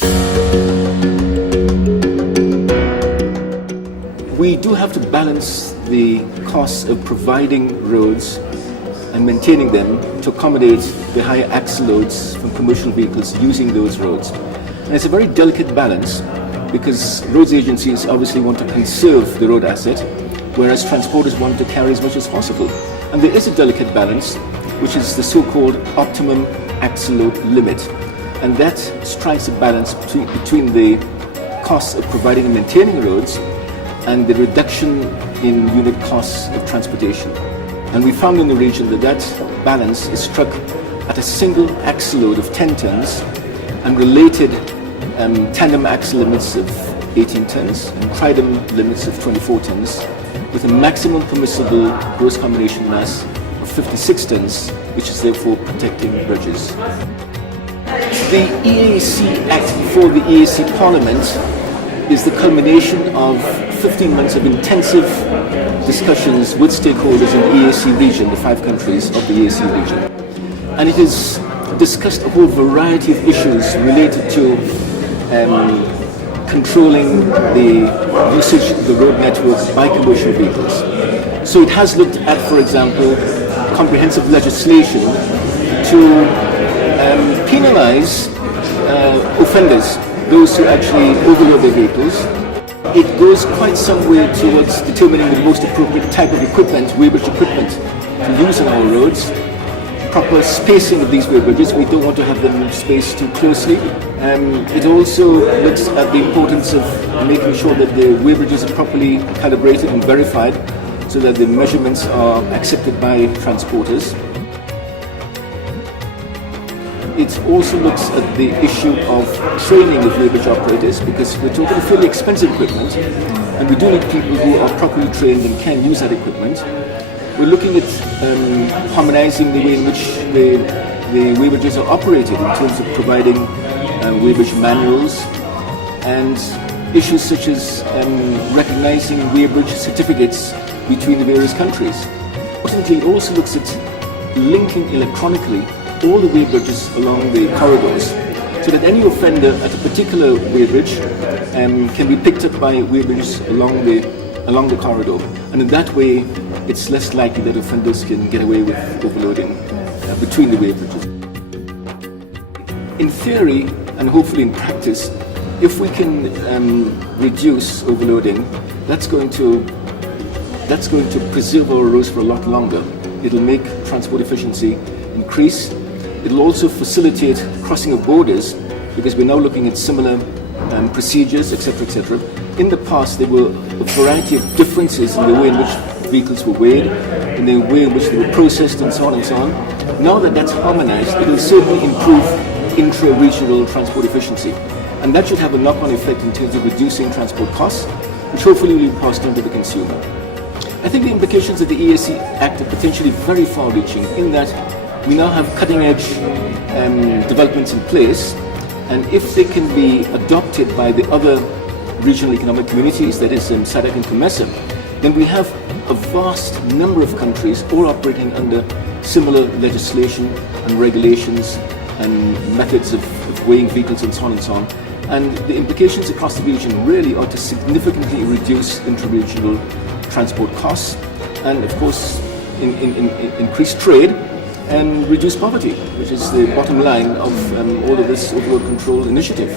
We do have to balance the costs of providing roads and maintaining them to accommodate the higher axle loads from commercial vehicles using those roads. And it's a very delicate balance because roads agencies obviously want to conserve the road asset, whereas transporters want to carry as much as possible. And there is a delicate balance, which is the so-called optimum axle load limit. And that strikes a balance between the costs of providing and maintaining roads and the reduction in unit costs of transportation. And we found in the region that that balance is struck at a single axle load of 10 tons and related tandem axle limits of 18 tons and tridem limits of 24 tons, with a maximum permissible gross combination mass of 56 tons, which is therefore protecting bridges. The EAC Act before the EAC Parliament is the culmination of 15 months of intensive discussions with stakeholders in the EAC region, the 5 countries of the EAC region. And it has discussed a whole variety of issues related to controlling the usage of the road network by commercial vehicles. So it has looked at, for example, comprehensive legislation to penalize offenders, those who actually overload their vehicles. It goes quite some way towards determining the most appropriate type of equipment, weighbridge equipment, to use on our roads. Proper spacing of these weighbridges, we don't want to have them spaced too closely. It also looks at the importance of making sure that the weighbridges are properly calibrated and verified so that the measurements are accepted by transporters. It also looks at the issue of training of weighbridge operators, because we're talking about fairly expensive equipment and we do need people who are properly trained and can use that equipment. We're looking at harmonizing the way in which the weighbridges are operated in terms of providing weighbridge manuals, and issues such as recognizing weighbridge certificates between the various countries. Importantly, it also looks at linking electronically all the weighbridges along the corridors so that any offender at a particular weighbridge can be picked up by weighbridges along the corridor. And in that way, it's less likely that offenders can get away with overloading between the weighbridges. In theory, and hopefully in practice, if we can reduce overloading, that's going to preserve our roads for a lot longer. It'll make transport efficiency increase. It'll also facilitate crossing of borders, because we're now looking at similar procedures, etc., etc. In the past, there were a variety of differences in the way in which vehicles were weighed, in the way in which they were processed, and so on and so on. Now that that's harmonized, it will certainly improve intra-regional transport efficiency. And that should have a knock-on effect in terms of reducing transport costs, which hopefully will be passed on to the consumer. I think the implications of the EAC Act are potentially very far-reaching, in that we now have cutting-edge developments in place, and if they can be adopted by the other regional economic communities, that is SADC and COMESA, then we have a vast number of countries all operating under similar legislation and regulations and methods of weighing vehicles and so on and so on. And the implications across the region really are to significantly reduce intra-regional transport costs and, of course, increase trade and reduce poverty, which is the bottom line of all of this overload control initiative.